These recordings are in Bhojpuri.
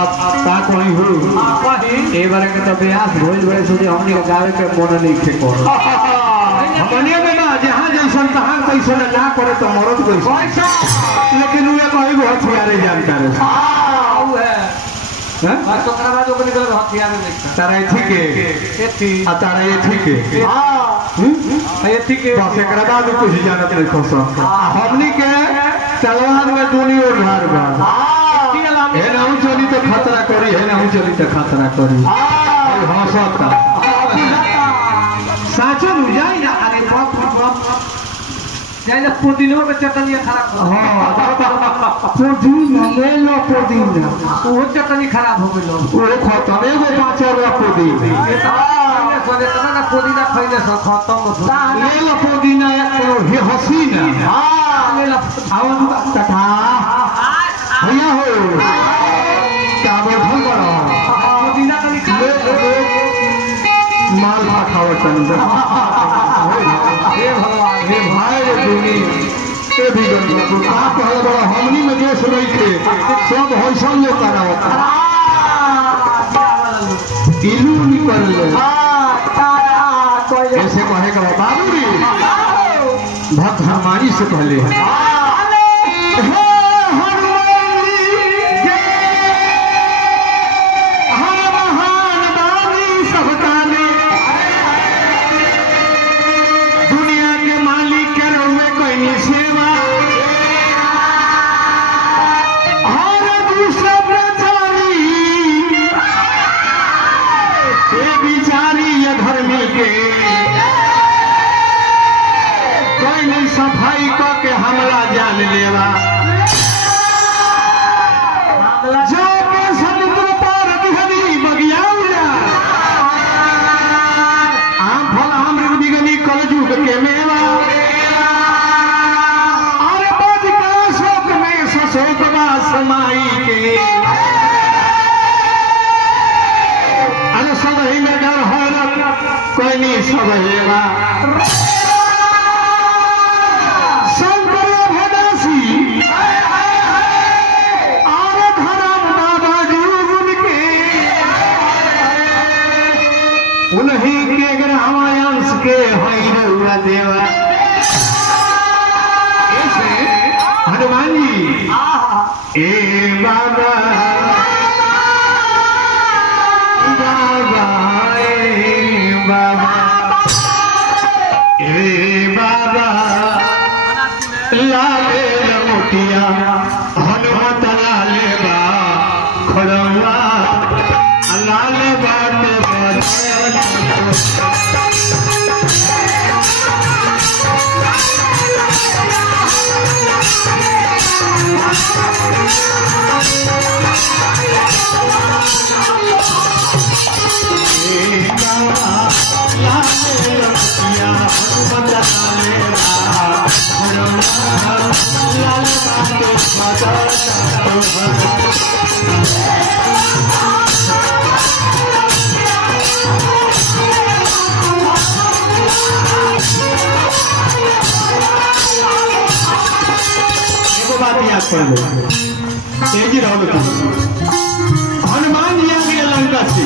अब का कोई हो ए बारे के तो ब्यास भोज बड़े सोचे हमनी के गावे के मन नहीं थे को हमनी में ना जहां जैसन तहां कैसन ना करे तो मरद कोई लेकिन वे कोई बहुत प्यारे जानता है हां वो है हां तो करा जो को निकल हथियार में देखता तारा ठीक है एथी आ तारा ये ठीक है हां ये ठीक है बस एकरा बाद कुछ जानत नहीं खोसा हमनी के तलवार में दुनी और धार बा है ना हूं चली तो खतरा करी है ना हूं चली तो खतरा करी हां सता साचो बुझाई ना अरे बाप बाप जाने पुदीना में चटनी खराब हां पुदीना ले लो पुदीना वो चटनी खराब हो गई वो खत्म एगो 5 रुपया पुदीना ये सोने तना पुदीना खइले सब खत्म ले लो पुदीना ये हसीना हां ले लो आओ तथा भैया हो क्या बोल करो पुदीना का निकाल माल खावत अंदर हे भगवान हे भाई रे दुनी ए भी गंगा का कहल बड़ा हमनी में देश रही थे सब होइसन लोग करावत इलू निकल ले ऐसे कहे का बाबू रे भक्त हनुमानी से पहले सफाई को के हमला जान लेवा जो के समुद्र पार बिहनी बगियाउला आम फल अमृत बिगनी कलजुग के मेवा अरे बज का शोक में सशोक बा समाई के अरे सब ही में डर हो कोई नहीं सब हेवा उन्हीं के ग्रामांश के हैरौआ देवा ऐसे हनुमान जी ए बाबा बाबा ए बाबा ए बाबा लाले लमोटिया हनुमत लाले बा खड़वा लाले बाटे हनुमान जी आ गए लंका से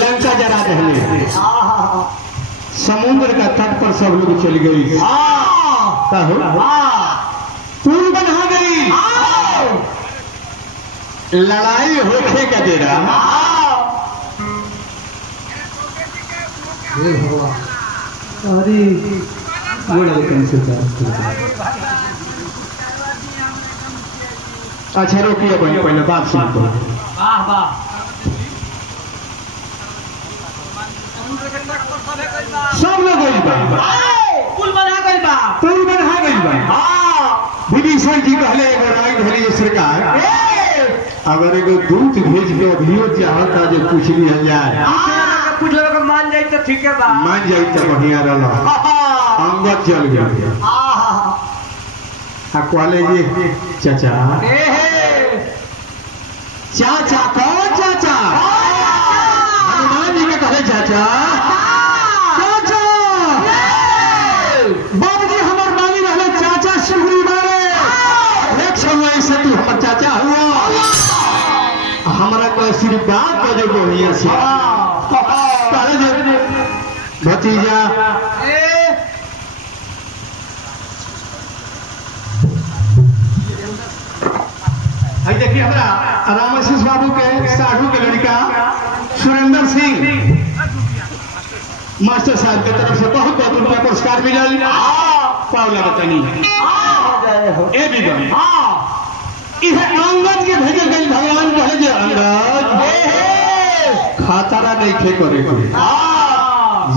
लंका जरा दहले समुद्र का तट पर सब लोग चल गई पुल बना गई लड़ाई होखे का देरा अरे अच्छा रोकिए पहले बात सुनते हैं सब लोग पुल बना गई विभीषण जी कहले सरकार अगर एगो दूत भेज के अभियो चाहता जो पूछ लिया जाए कुछ लोग मान जाए तो ठीक है मान जाए तो बढ़िया रहा अंगद चल गया कहले जी चाचा चाचा कौन चाचा हनुमान जी के कहले चाचा चाचा बाबूजी हमार मानी रहले चाचा शिवरी मारे एक समय से तू हमर चाचा हुआ हमारा को आशीर्वाद का जो बढ़िया से भतीजा देखिए हमारा रामाशीष बाबू के साधु के लड़का सुरेंद्र सिंह मास्टर साहब की तरफ से बहुत बहुत रुपया पुरस्कार मिलल पावला बतानी ए भी अंगद के भेजे गई भगवान कहे जे अंगद खातारा नहीं खे करे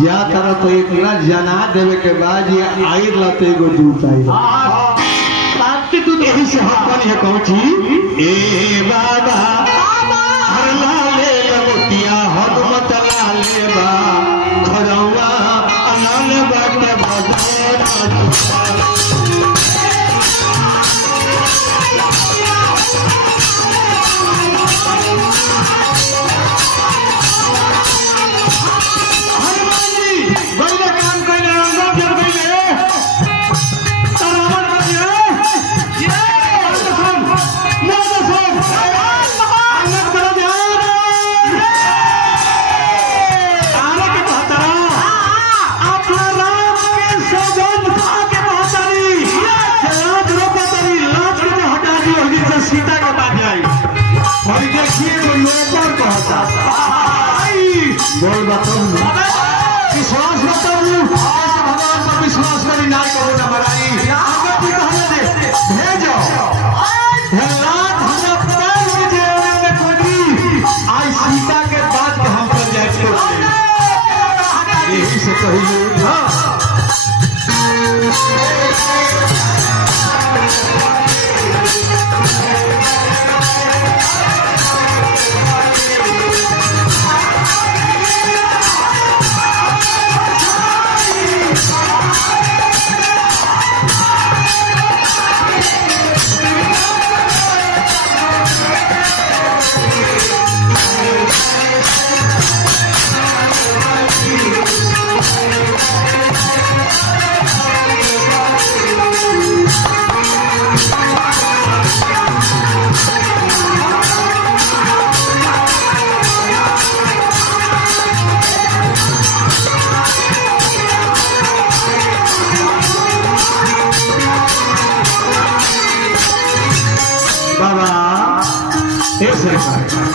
या तरह तो इतना जना देवे के बाद ये आइर लाते एगो दूत आई ताकि तू यही से हम कौन है कहूची ए बाबा हर लाले लमुटिया हनुमत लाले बा खरौआ अनाल बाट भगवान बोल बताऊं विश्वास बताऊं भगवान पर विश्वास करी ना करो ना मराई भेजो आज सीता के बाद हम कर जाए यही से कहिए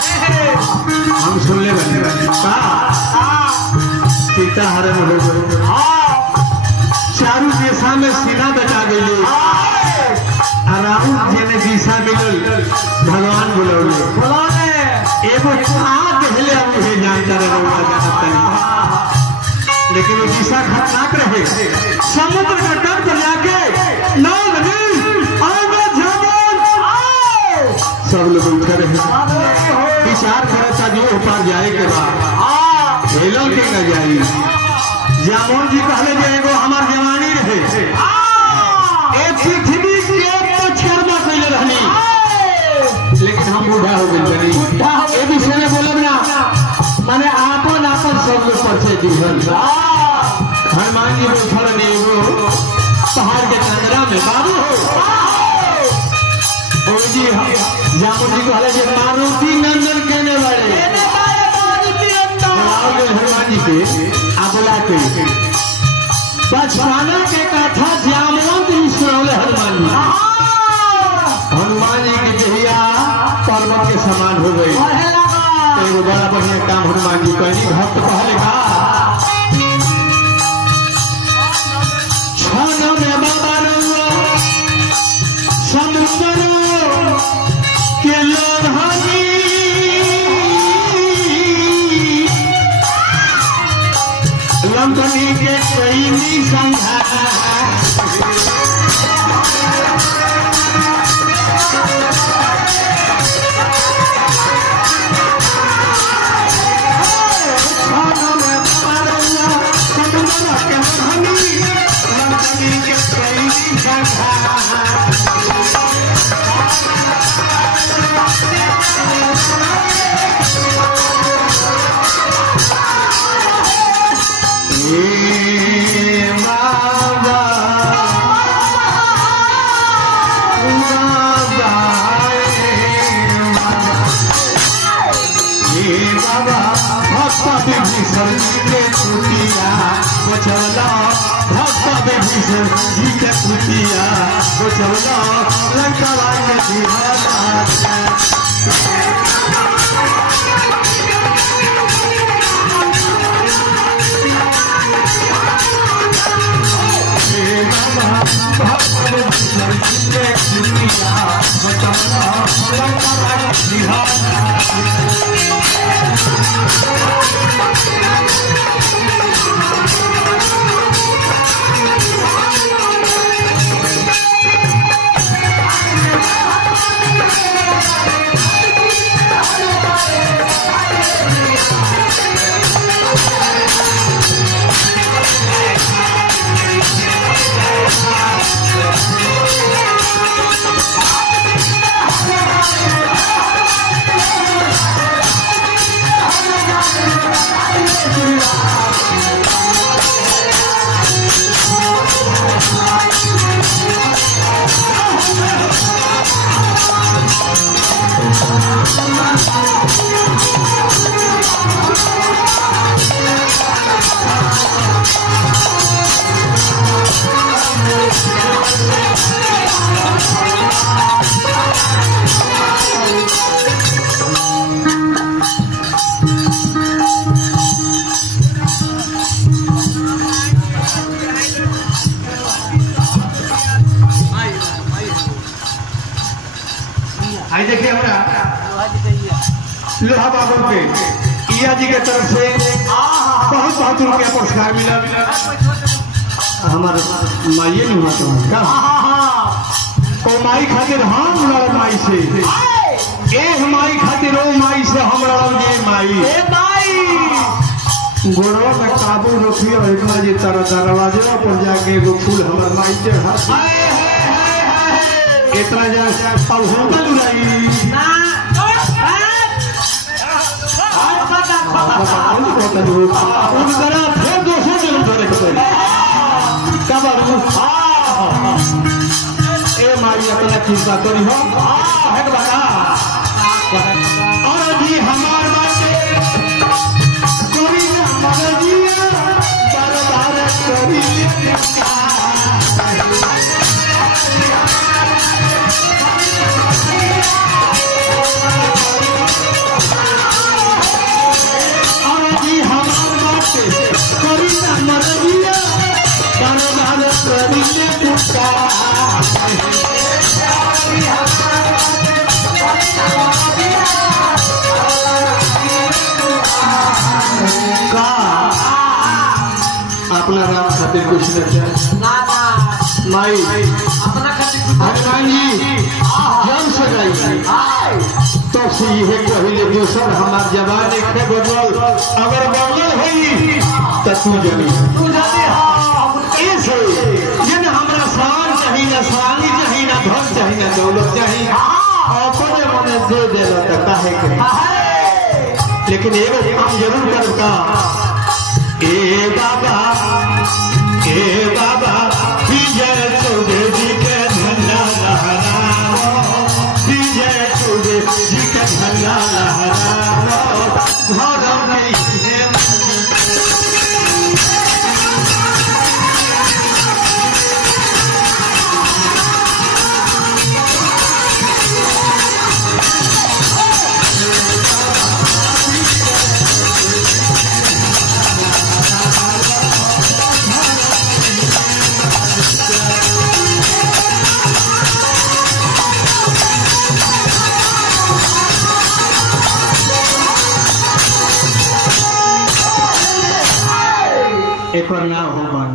हम सुन ले सीता हरण हो चारू दिशा में सीना बचा गई राहुल जी ने दिशा मिलल भगवान बुलौले एगो पहले मुझे जानता रहे लेकिन वो दिशा खतरनाक रहे समुद्र का तट पर जाके सब लोग उठे रहे विचार करता जो ऊपर जाए के बाद खेलों के न जाई जामोन जी कहले जे एगो हमार जवानी रहे एक पृथ्वी के पछरमा कइले रहनी लेकिन हम बूढ़ा हो गइल बनी ए विषय में बोलब ना माने आपन सब लोग पछे जीवन हनुमान जी बैठल ने एगो पहाड़ के कंदरा में बाबू हो जी जामुन जी कहले जे मारुति नंदन कहने वाले हनुमान जी के आबला के बचपना के कथा जामुन जी सुनौले हनुमान जी के जहिया पर्वत के समान हो गई तो एगो बड़ा बढ़िया काम हनुमान जी कहनी भक्त कहले का छन में बाबा समुद्र के लोढ़नी लंकनी के कईनी संघा छन में बाबा से जी के कुटिया बचौला लंकावा के दीवाना आई देखिए हमारा लोहा बाबू के इया जी के तरफ से बहुत बहुत रुपया पुरस्कार मिला हमारे माइये नहीं हुआ तो क्या ओ माई खातिर हम लड़ माई से ए माई खातिर ओ माई से हम लड़ जे माई गोड़वा में काबू रखी और एक जी तरह दरवाजे पर जाके एगो फूल हमार माई चढ़ा इतना जा अब हम लुराई फिर 200 जन्म धरे कब ए माई अपना चिंता करी हो और जी हमार बाटे कोई हमारा जिया बर्बाद करी अपना राम खातिर कुछ न माई हनुमान जी जब सजाई तो से ये कहले दोसर हमार जवान एक बदल अगर बदल होई त तू जानी ऐसे जन हमरा शान चाहिए ना शानी चाहिए ना धन चाहिए ना दौलत चाहिए अपने मन दे देला त काहे के लेकिन एगो काम जरूर करता ए बाबा विजय चौबे जी के झंडा लहराओ विजय चौबे जी के झंडा लहराओ धर्म में एक बार ना हो मान